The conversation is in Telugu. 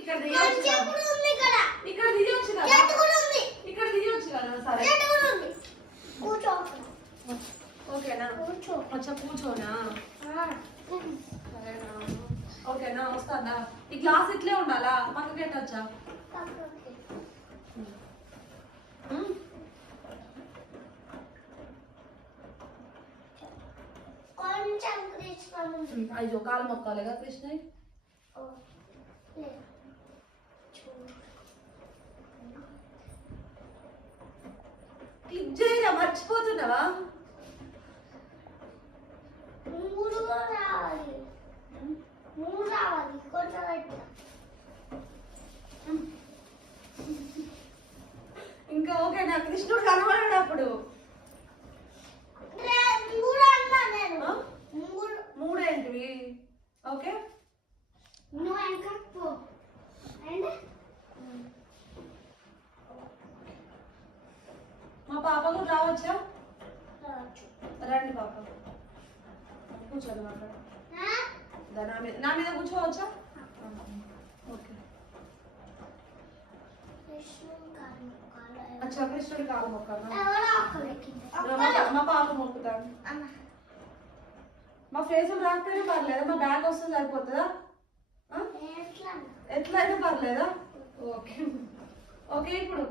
ఇక్కడ దిగొచ్చు కదా, ఇక్కడ దిగొచ్చు కదా. సరే ఓకేనా, వచ్చా కూర్చోనా. సరేనా, ఓకేనా, వస్తానా. ఈ గ్లాస్ ఇట్లే ఉండాలా, పక్కకి పెట్టచ్చా. అయ్యో కాలు మొక్కాలిగా కృష్ణ. క్లిక్ చేయరా, మర్చిపోతున్నావా. ఇంకా ఓకేనా, కృష్ణుడు కనబడాడు అప్పుడు. మూడేంటివి, ఓకే. మా పాప కూడా రావచ్చా. రండి పాప, కూర్చోండి. మాట్లాడు, నా మీద కూర్చోవచ్చా. ఓకే. అచ్చా, కృష్ణుడి కాలు మొక్కాలా. మా పాప మొక్కుతాను. మా ఫేసులు రాకపోయినా పర్లేదా, మా బ్యాగ్ వస్తే సరిపోతుందా. ఎట్లా అయినా పర్లేదా. Okay okay. ఇప్పుడు